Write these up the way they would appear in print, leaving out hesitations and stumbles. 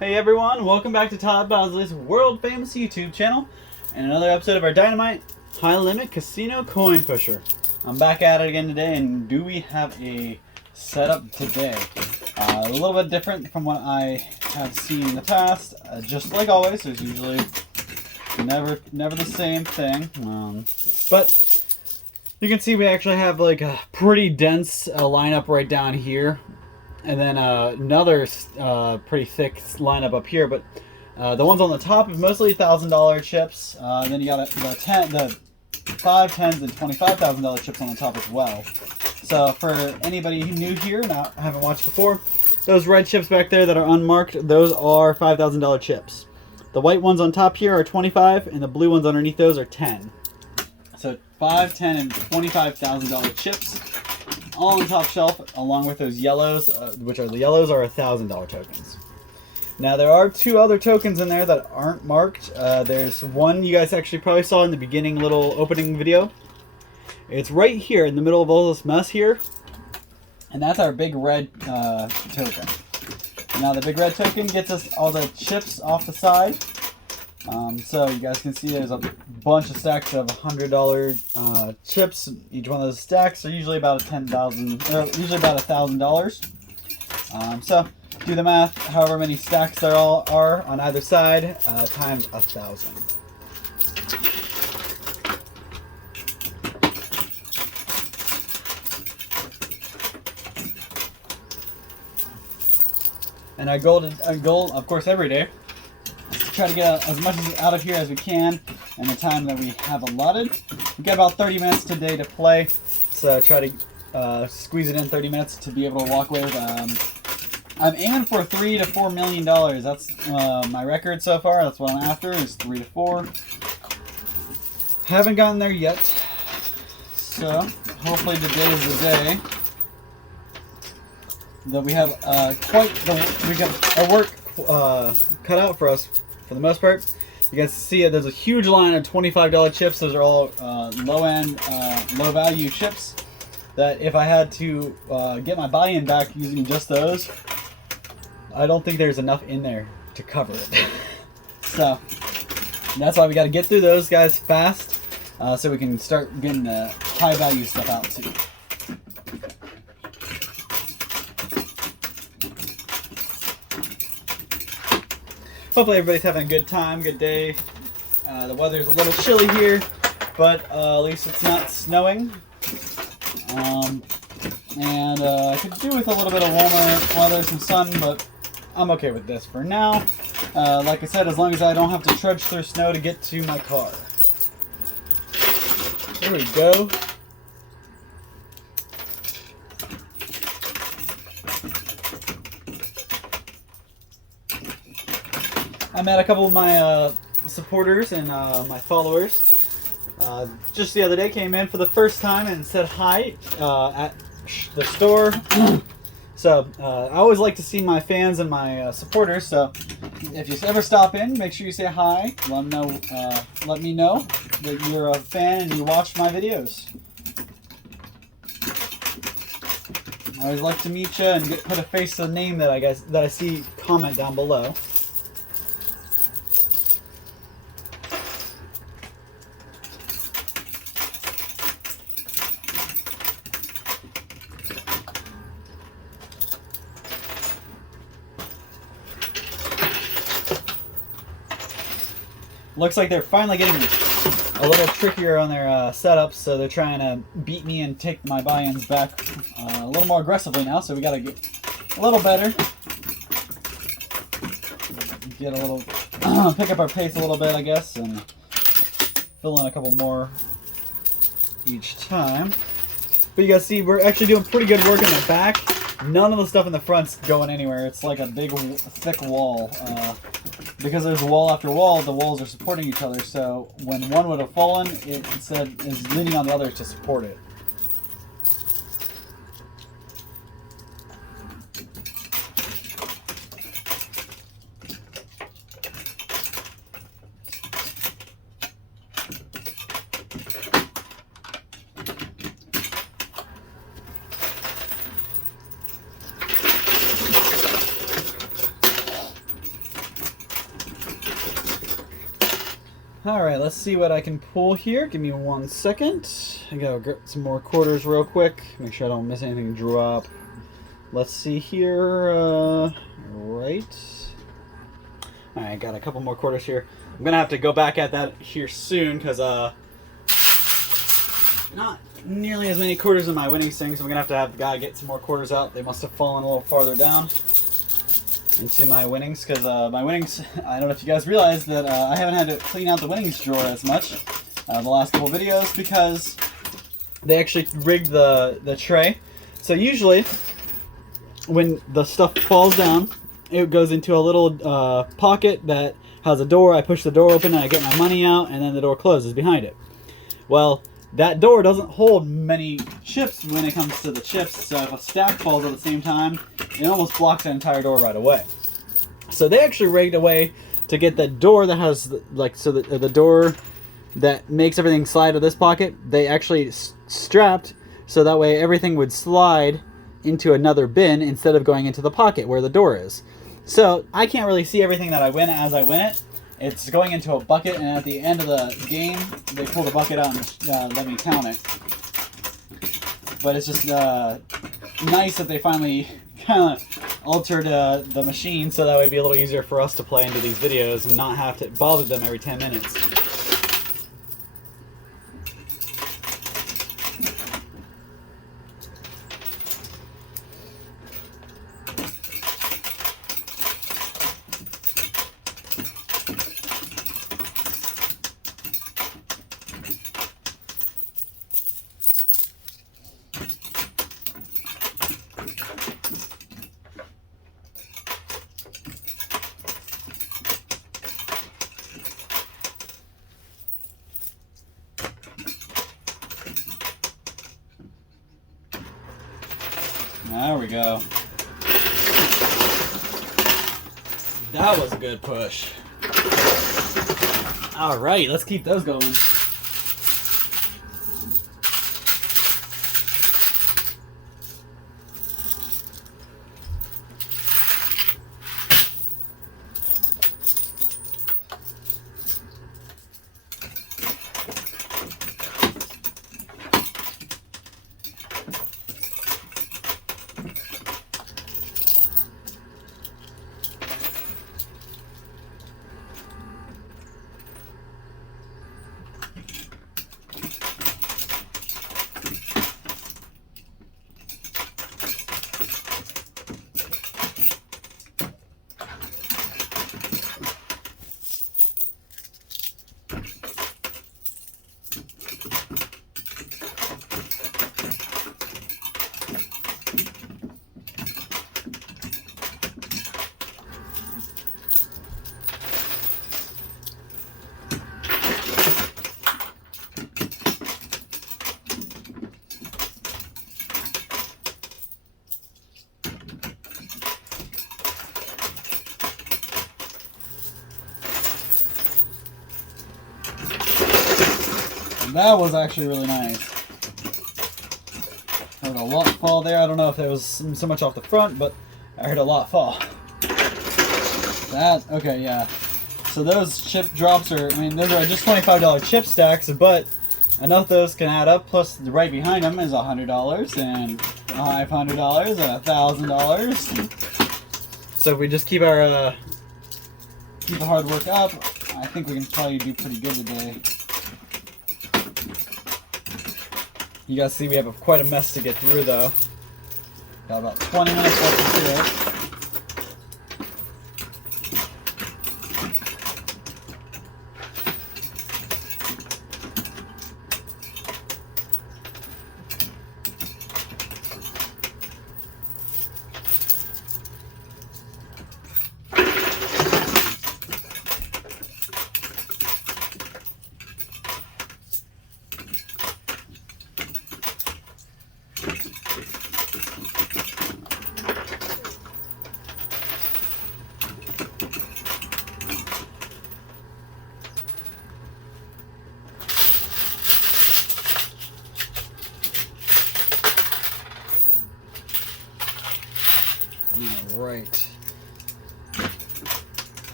Hey everyone, welcome back to Todd Bosley's world famous YouTube channel and another episode of our Dynamite High Limit Casino Coin Pusher. I'm back at it again today, and do we have a setup today? A little bit different from what I have seen in the past. Just like always, there's usually never the same thing. But you can see we actually have like a pretty dense lineup right down here. And then another pretty thick lineup up here, but the ones on the top is mostly $1,000 chips. Then you got the 5, 10s, and $25,000 chips on the top as well. So for anybody new here and haven't watched before, those red chips back there that are unmarked, those are $5,000 chips. The white ones on top here are 25, and the blue ones underneath those are 10. So 5, 10, and $25,000 chips. All on the top shelf, along with those yellows, which are the yellows are $1,000 tokens. Now there are two other tokens in there that aren't marked. There's one you guys actually probably saw in the beginning little opening video. It's right here in the middle of all this mess here, and that's our big red token. Now the big red token gets us all the chips off the side. So you guys can see there's a bunch of stacks of $100 chips. Each one of those stacks are usually about usually about $1,000. So do the math. However many stacks there all are on either side times 1,000. And our goal, of course, every day. Try to get as much out of here as we can in the time that we have allotted. We've got about 30 minutes today to play, so try to squeeze it in 30 minutes to be able to walk away with. I'm aiming for $3 to $4 million. That's my record so far. That's what I'm after, is 3 to 4. Haven't gotten there yet, so hopefully today is the day that we have we got our work cut out for us. For the most part, you guys see it. There's a huge line of $25 chips. Those are all low-end, low-value chips that if I had to get my buy-in back using just those, I don't think there's enough in there to cover it. So that's why we got to get through those guys fast so we can start getting the high-value stuff out too. Hopefully everybody's having a good time, good day. The weather's a little chilly here, but at least it's not snowing. And I could do with a little bit of warmer weather, some sun, but I'm okay with this for now. Like I said, as long as I don't have to trudge through snow to get to my car. There we go. I met a couple of my supporters and my followers just the other day. Came in for the first time and said hi at the store. So I always like to see my fans and my supporters. So if you ever stop in, make sure you say hi. Let me know that you're a fan and you watch my videos. I always like to meet you and put a face to the name that I see comment down below. Looks like they're finally getting a little trickier on their setups, so they're trying to beat me and take my buy-ins back a little more aggressively now, so we gotta get a little better. Get a little, pick up our pace a little bit, I guess, and fill in a couple more each time. But you guys see, we're actually doing pretty good work in the back. None of the stuff in the front's going anywhere. It's like a big, thick wall. Because there's wall after wall, the walls are supporting each other, so when one would have fallen, it instead is leaning on the other to support it. Alright, let's see what I can pull here. Give me 1 second. I gotta get some more quarters real quick. Make sure I don't miss anything drop. Let's see here. Right. Alright, got a couple more quarters here. I'm gonna have to go back at that here soon because not nearly as many quarters in my winning thing, so I'm gonna have the guy get some more quarters out. They must have fallen a little farther down into my winnings because my winnings, I don't know if you guys realize that I haven't had to clean out the winnings drawer as much the last couple videos because they actually rigged the tray. So usually when the stuff falls down, it goes into a little pocket that has a door. I push the door open and I get my money out, and then the door closes behind it. Well, that door doesn't hold many chips when it comes to the chips, so if a stack falls at the same time, it almost blocks the entire door right away. So they actually rigged a way to get the door that has, like, so the door that makes everything slide to this pocket, they actually strapped so that way everything would slide into another bin instead of going into the pocket where the door is. So I can't really see everything that I win as I win it. It's going into a bucket, and at the end of the game, they pull the bucket out and let me count it. But it's just nice that they finally kind of altered the machine so that way it'd be a little easier for us to play into these videos and not have to bother them every 10 minutes. There we go. That was a good push. All right, let's keep those going. That was actually really nice. I heard a lot fall there. I don't know if it was so much off the front, but I heard a lot fall. That, okay, yeah. So those chip drops are, I mean, those are just $25 chip stacks, but enough of those can add up. Plus, right behind them is $100 and $500 and $1,000. So if we just keep our keep the hard work up, I think we can probably do pretty good today. You guys see we have quite a mess to get through though. Got about 20 minutes left to do it.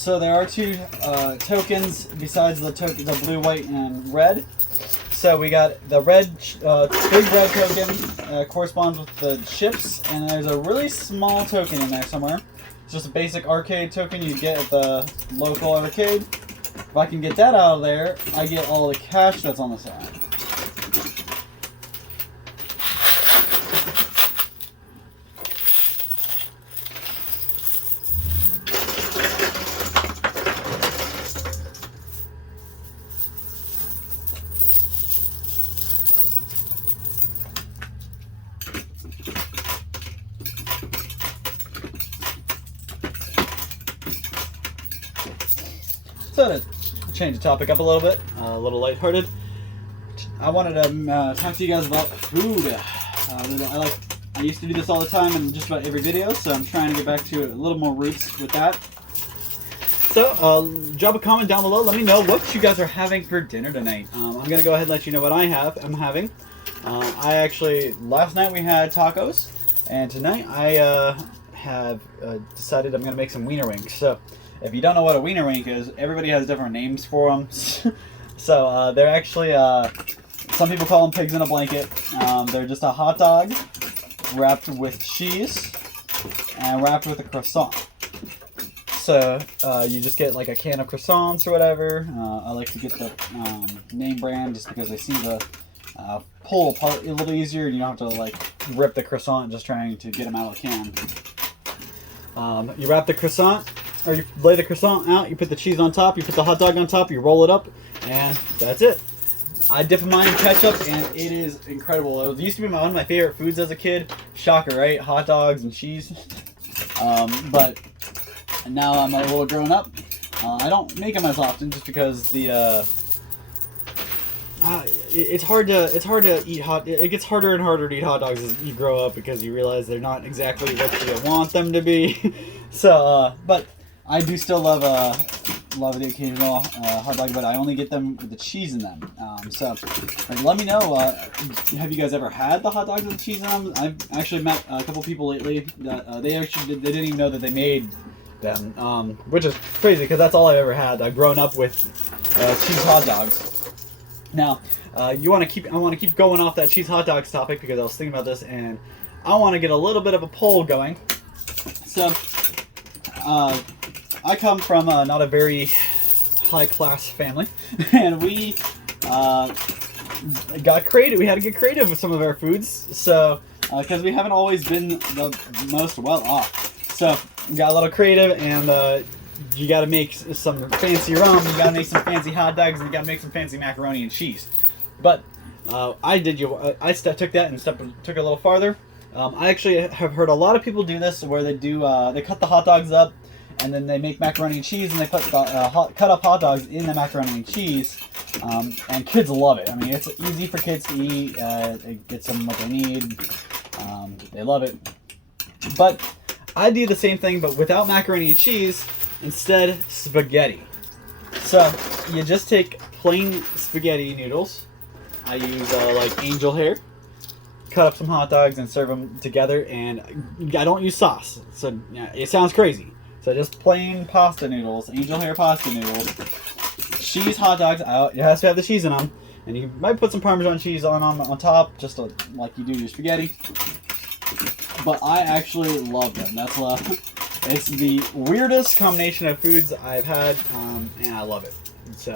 So there are two tokens besides the blue, white, and red. So we got the red, big red token corresponds with the ships, and there's a really small token in there somewhere. It's just a basic arcade token you get at the local arcade. If I can get that out of there, I get all the cash that's on the side. So to change the topic up a little bit, a little lighthearted, I wanted to talk to you guys about food. I used to do this all the time in just about every video, so I'm trying to get back to a little more roots with that. So drop a comment down below. Let me know what you guys are having for dinner tonight. I'm going to go ahead and let you know what I'm having. Last night we had tacos, and tonight I have decided I'm going to make some wiener wings. So if you don't know what a wiener wing is, everybody has different names for them. So they're actually, some people call them pigs in a blanket. They're just a hot dog wrapped with cheese and wrapped with a croissant. So you just get like a can of croissants or whatever. I like to get the name brand just because they seem to pull apart a little easier, and you don't have to like rip the croissant just trying to get them out of the can. You wrap the croissant, or you lay the croissant out, you put the cheese on top, you put the hot dog on top, you roll it up, and that's it. I dip mine in ketchup, and it is incredible. It used to be one of my favorite foods as a kid. Shocker, right? Hot dogs and cheese. But now I'm a little grown up. I don't make them as often just because it's hard to eat it gets harder and harder to eat hot dogs as you grow up because you realize they're not exactly what you want them to be. So, but I do still love the occasional hot dog, but I only get them with the cheese in them. So let me know, have you guys ever had the hot dogs with the cheese in them? I've actually met a couple people lately that they didn't even know that they made them, which is crazy because that's all I've ever had. I've grown up with cheese hot dogs. Now, I want to keep going off that cheese hot dogs topic because I was thinking about this, and I want to get a little bit of a poll going. So, I come from not a very high-class family, and we got creative. We had to get creative with some of our foods, so because we haven't always been the most well-off. So, we got a little creative, and you got to make some fancy rum, you got to make some fancy hot dogs, and you got to make some fancy macaroni and cheese. But I took that and took it a little farther. I actually have heard a lot of people do this where they cut the hot dogs up, and then they make macaroni and cheese, and they put cut up hot dogs in the macaroni and cheese, and kids love it. I mean, it's easy for kids to eat. It gets them what they need. They love it. But I do the same thing, but without macaroni and cheese. Instead, spaghetti. So you just take plain spaghetti noodles. I use like angel hair. Cut up some hot dogs and serve them together, and I don't use sauce. So yeah, it sounds crazy. So just plain pasta noodles, angel hair pasta noodles, cheese hot dogs. It has to have the cheese in them, and you might put some Parmesan cheese on top, just like you do your spaghetti. But I actually love them. It's the weirdest combination of foods I've had, and I love it. So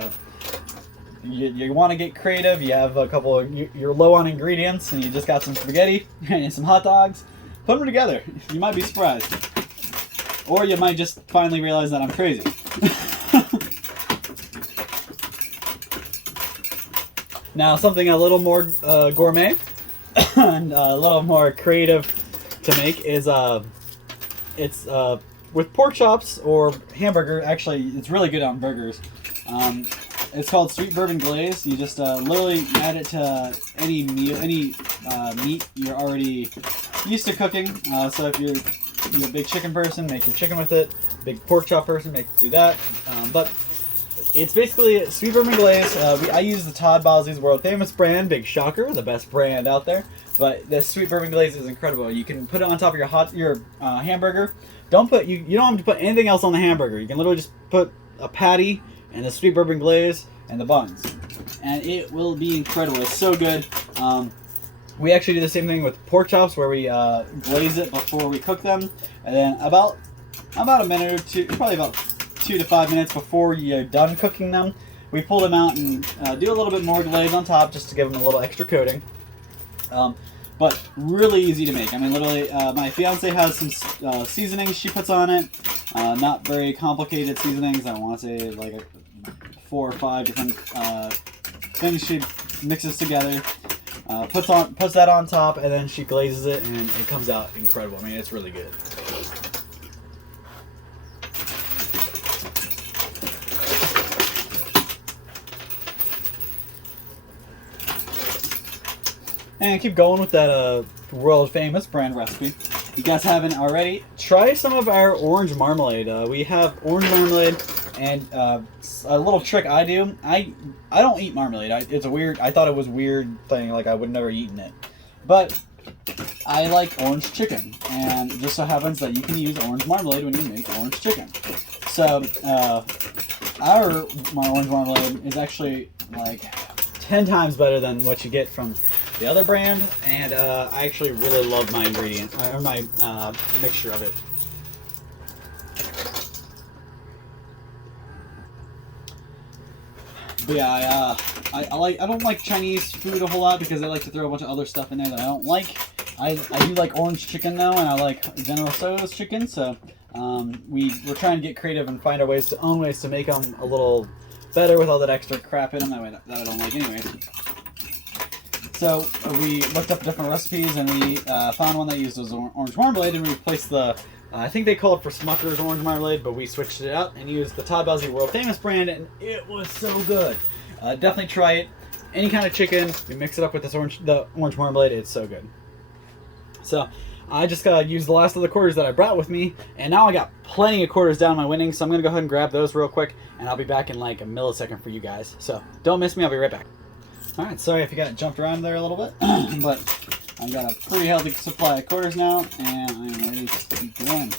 you want to get creative. You have a couple of, you're low on ingredients, and you just got some spaghetti and some hot dogs. Put them together. You might be surprised. Or you might just finally realize that I'm crazy. Now, something a little more gourmet and a little more creative to make is it's with pork chops or hamburger. Actually, it's really good on burgers. It's called sweet bourbon glaze. You just literally add it to any meat you're already used to cooking. So if you're a big chicken person, make your chicken with it. Big pork chop person, do that. But it's basically sweet bourbon glaze. I use the Todd Bosley's world famous brand. Big shocker, the best brand out there. But this sweet bourbon glaze is incredible. You can put it on top of your hamburger, don't put you don't have to put anything else on the hamburger. You can literally just put a patty and the sweet bourbon glaze and the buns, and it will be incredible. It's so good. We actually do the same thing with pork chops, where we glaze it before we cook them, and then about a minute or two, probably about 2 to 5 minutes before you're done cooking them, we pull them out and do a little bit more glaze on top just to give them a little extra coating. But really easy to make. I mean, literally, my fiance has some seasonings she puts on it. Not very complicated seasonings. I want to say like 4 or 5 different things she mixes together. Puts that on top, and then she glazes it, and it comes out incredible. I mean, it's really good. And keep going with that world famous brand recipe. If you guys haven't already, try some of our orange marmalade. We have orange marmalade, and a little trick I do. I don't eat marmalade. I thought it was a weird thing, like I would never eaten it. But I like orange chicken, and it just so happens that you can use orange marmalade when you make orange chicken. So our orange marmalade is actually like 10 times better than what you get from the other brand, and I actually really love my ingredient, or my mixture of it. But yeah, I don't like Chinese food a whole lot because they like to throw a bunch of other stuff in there that I don't like. I do like orange chicken though, and I like General Tso's chicken, so we're trying to get creative and find our own ways to make them a little better with all that extra crap in them that I don't like anyway. So we looked up different recipes, and we found one that used orange marmalade, and we replaced the, I think they call it for Smucker's orange marmalade, but we switched it out and used the Todd Bosley world famous brand, and it was so good. Definitely try it. Any kind of chicken, we mix it up with the orange marmalade, it's so good. So I just gotta use the last of the quarters that I brought with me, and now I got plenty of quarters down my winnings, so I'm gonna go ahead and grab those real quick, and I'll be back in like a millisecond for you guys. So don't miss me, I'll be right back. Alright, sorry if you got jumped around there a little bit, but I've got a pretty healthy supply of quarters now, and I'm ready to keep going.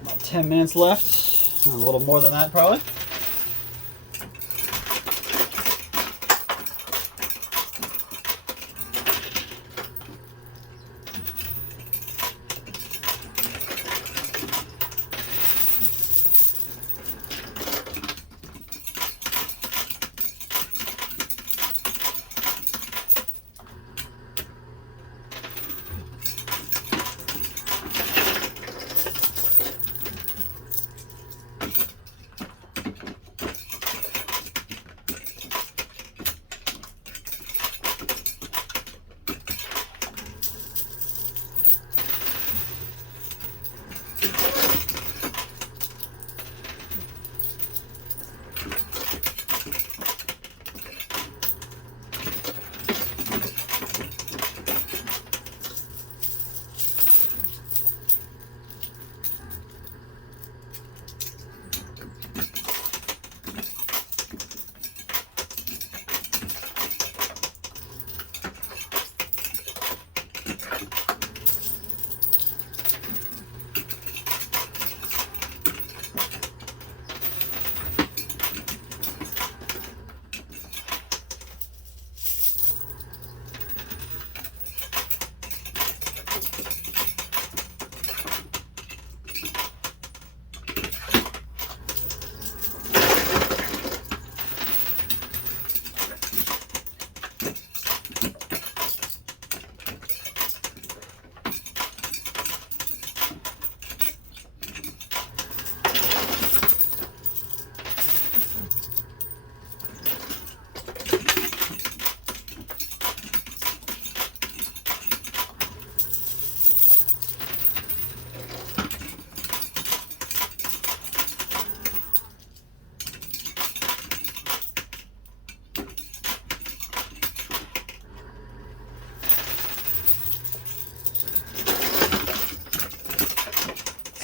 About 10 minutes left, a little more than that probably.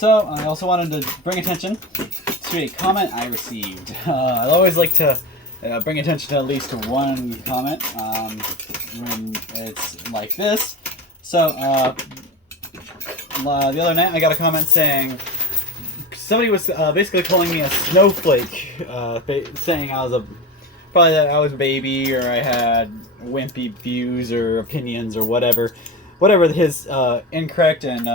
So, I also wanted to bring attention to a comment I received. I always like to bring attention to at least one comment when it's like this. So, the other night I got a comment saying somebody was basically calling me a snowflake, saying I was probably that I was a baby, or I had wimpy views or opinions or whatever his incorrect and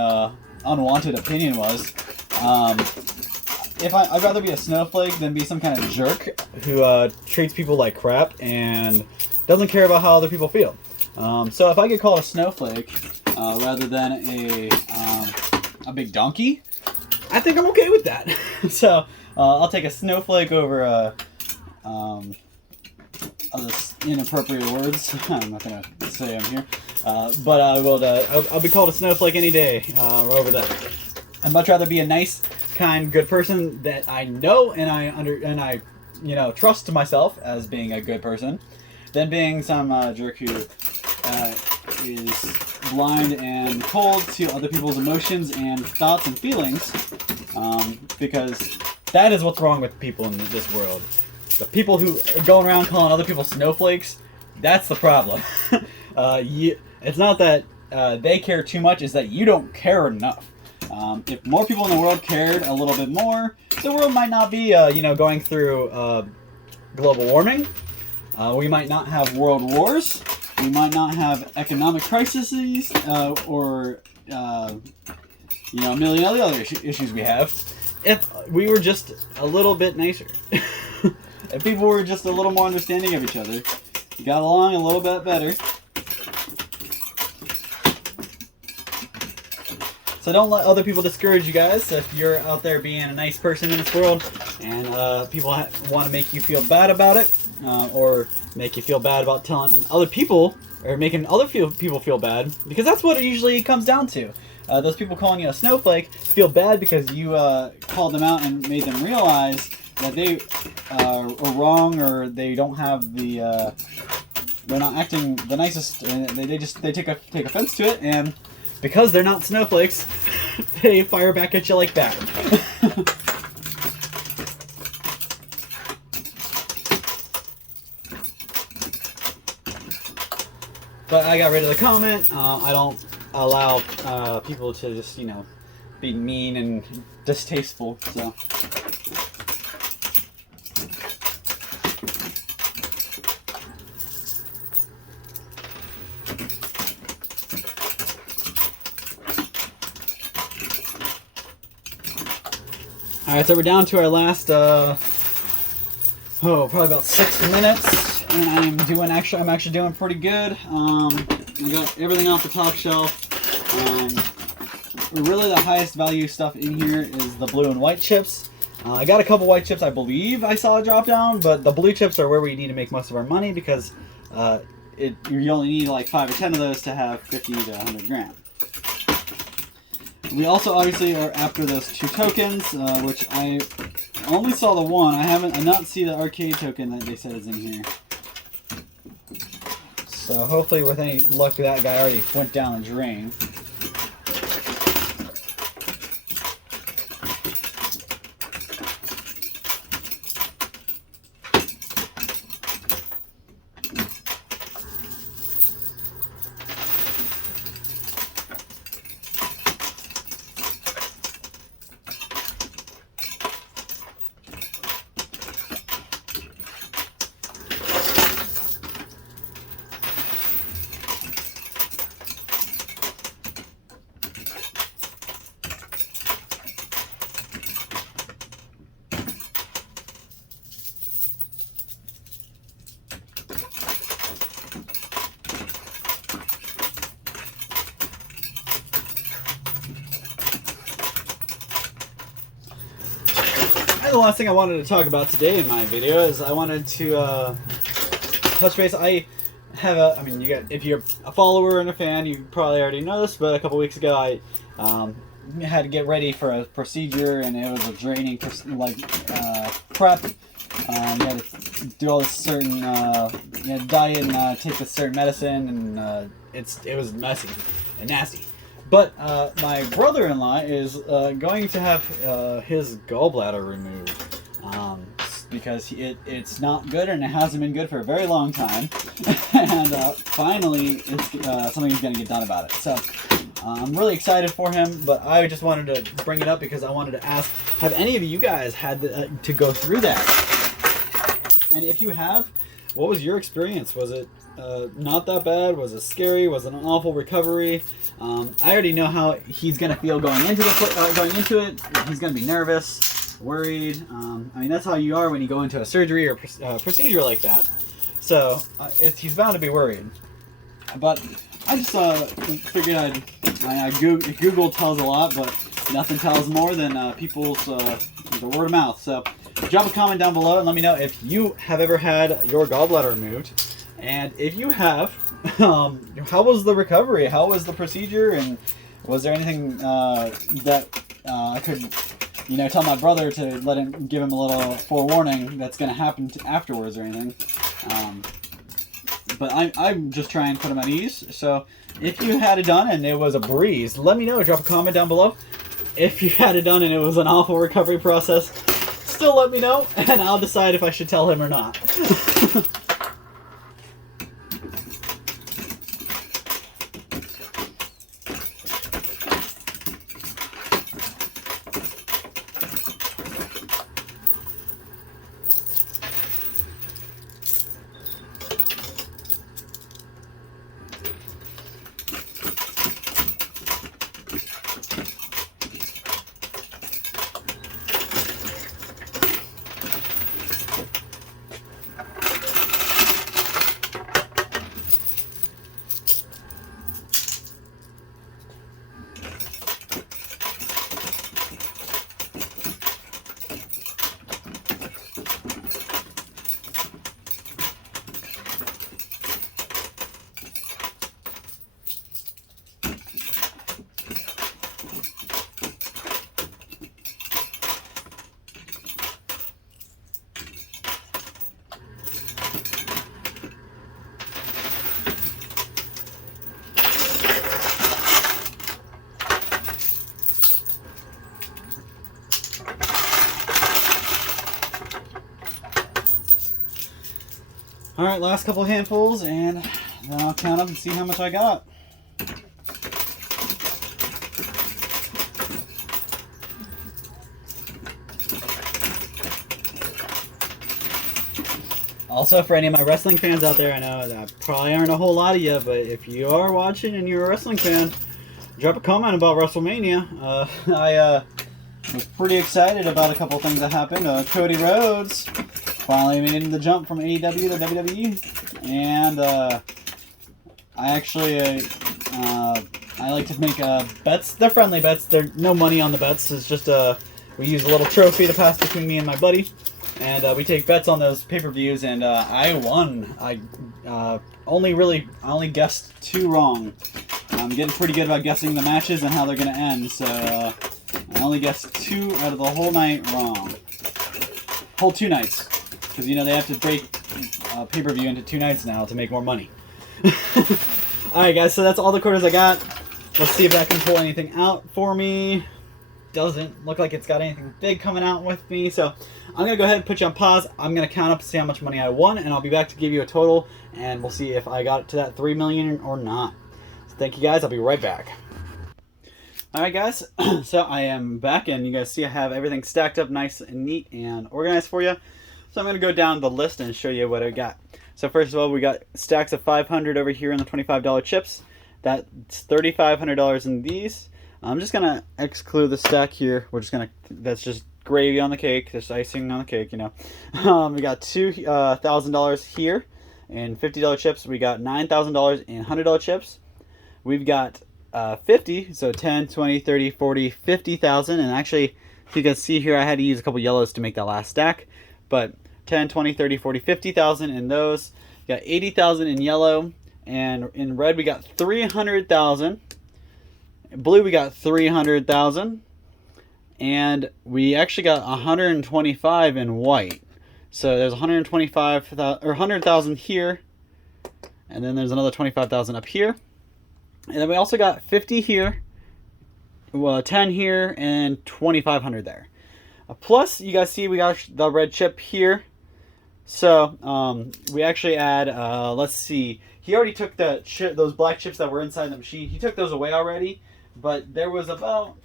unwanted opinion was. I'd rather be a snowflake than be some kind of jerk who treats people like crap and doesn't care about how other people feel. So if I get called a snowflake rather than a big donkey, I think I'm okay with that. So I'll take a snowflake over other inappropriate words. I'm not gonna say them here, but I'll be called a snowflake any day over that. I'd much rather be a nice, kind, good person that I know and I trust myself as being a good person, than being some jerk who is blind and cold to other people's emotions and thoughts and feelings, because that is what's wrong with people in this world. The people who are going around calling other people snowflakes, that's the problem. It's not that they care too much, it's that you don't care enough. If more people in the world cared a little bit more, the world might not be going through global warming. We might not have world wars. We might not have economic crises or a million other issues we have if we were just a little bit nicer. If people were just a little more understanding of each other, got along a little bit better. So don't let other people discourage you guys. If you're out there being a nice person in this world and people want to make you feel bad about it, or make you feel bad about telling other people, or making other people feel bad, because that's what it usually comes down to. Those people calling you a snowflake feel bad because you called them out and made them realize that they are wrong, or they don't have the they're not acting the nicest, and they take offense to it, and because they're not snowflakes, they fire back at you like that. But I got rid of the comment. I don't allow people to just, be mean and distasteful, so. Alright, so we're down to our last, probably about 6 minutes, and I'm actually doing pretty good. I got everything off the top shelf. Really the highest value stuff in here is the blue and white chips. I got a couple white chips I believe I saw a drop down, but the blue chips are where we need to make most of our money, because you only need like 5 or 10 of those to have 50 to 100 grams. We also obviously are after those 2 tokens, which I only saw the one. I not see the arcade token that they said is in here. So hopefully with any luck that guy already went down the drain. The last thing I wanted to talk about today in my video is I wanted to touch base. If you're a follower and a fan, you probably already know this, but a couple weeks ago I had to get ready for a procedure, and it was a draining prep. You had to do all this certain diet and take this certain medicine, and it was messy and nasty. But my brother-in-law is going to have his gallbladder removed because it's not good, and it hasn't been good for a very long time. And finally, something is going to get done about it. So I'm really excited for him, but I just wanted to bring it up because I wanted to ask, have any of you guys had to go through that? And if you have, what was your experience? Was it not that bad? Was it scary? Was it an awful recovery? I already know how he's going to feel going into it. He's going to be nervous, worried. I mean, that's how you are when you go into a surgery or procedure like that. So he's bound to be worried. But I just figured Google tells a lot, but nothing tells more than people's the word of mouth. So drop a comment down below and let me know if you have ever had your gallbladder removed. And if you have, how was the recovery? How was the procedure? And was there anything that I could, tell my brother to give him a little forewarning that's going to happen afterwards or anything? But I'm just trying to put him at ease. So if you had it done and it was a breeze, let me know. Drop a comment down below. If you had it done and it was an awful recovery process, still let me know, and I'll decide if I should tell him or not. Alright, last couple handfuls, and then I'll count up and see how much I got. Also, for any of my wrestling fans out there, I know that probably aren't a whole lot of you, but if you are watching and you're a wrestling fan, drop a comment about WrestleMania. I was pretty excited about a couple things that happened. Cody Rhodes finally made the jump from AEW to WWE, and I actually I like to make bets. They're friendly bets. There's no money on the bets. It's just we use a little trophy to pass between me and my buddy, and we take bets on those pay-per-views. And I won. I only guessed 2 wrong. I'm getting pretty good about guessing the matches and how they're gonna end. So I only guessed 2 out of the whole night wrong. Whole 2 nights. Because, they have to break pay-per-view into 2 nights now to make more money. Alright, guys, so that's all the quarters I got. Let's see if that can pull anything out for me. Doesn't look like it's got anything big coming out with me. So I'm going to go ahead and put you on pause. I'm going to count up to see how much money I won, and I'll be back to give you a total, and we'll see if I got to that $3 million or not. So thank you, guys. I'll be right back. Alright, guys. So I am back, and you guys see I have everything stacked up nice and neat and organized for you. So I'm going to go down the list and show you what I got. So first of all, we got stacks of 500 over here in the $25 chips. That's $3,500 in these. I'm just going to exclude the stack here. That's just gravy on the cake, just icing on the cake, We got $2,000 here in $50 chips. We got $9,000 in $100 chips. We've got 50, so 10, 20, 30, 40, 50,000. And actually, if you can see here, I had to use a couple yellows to make that last stack. But 10, 20, 30, 40, 50,000 in those. We got 80,000 in yellow. And in red, we got 300,000. In blue, we got 300,000. And we actually got 125 in white. So there's 100,000 here. And then there's another 25,000 up here. And then we also got 50 here. Well, 10 here and 2,500 there. Plus, you guys see we got the red chip here. So, we actually add, let's see. He already took those black chips that were inside the machine. He took those away already. but there was about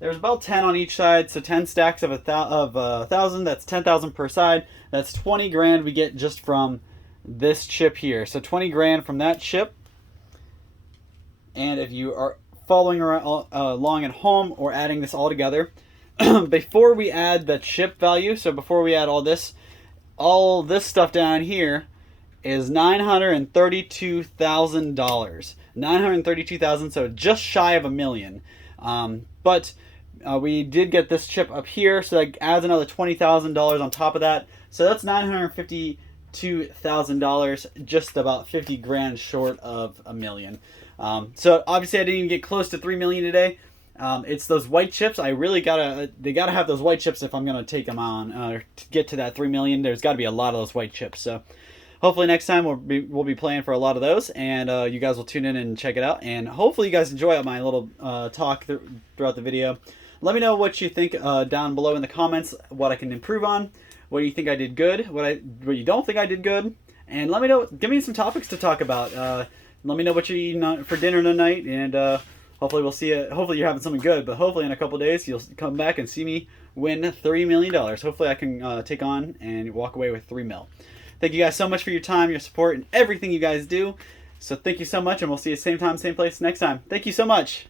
10 on each side, so 10 stacks of 1,000. That's 10,000 per side. That's 20 grand we get just from this chip here. So 20 grand from that chip. And if you are following around, along at home or adding this all together, before we add the chip value, so before we add all this stuff down here is $932,000. $932,000, so just shy of $1 million. But we did get this chip up here, so that adds another $20,000 on top of that. So that's $952,000, just about 50 grand short of $1 million. So obviously I didn't even get close to $3 million today. It's those white chips. They gotta have those white chips if I'm gonna take them on to get to that $3 million. There's got to be a lot of those white chips. So hopefully next time we'll be playing for a lot of those, and you guys will tune in and check it out. And hopefully you guys enjoy my little talk throughout the video. Let me know what you think down below in the comments. What I can improve on. What you think I did good. What you don't think I did good. And let me know. Give me some topics to talk about. Let me know what you're eating for dinner tonight, and hopefully we'll see it. Hopefully you're having something good, but hopefully in a couple days you'll come back and see me win $3 million. Hopefully I can take on and walk away with $3 million. Thank you guys so much for your time, your support, and everything you guys do. So thank you so much, and we'll see you same time, same place next time. Thank you so much.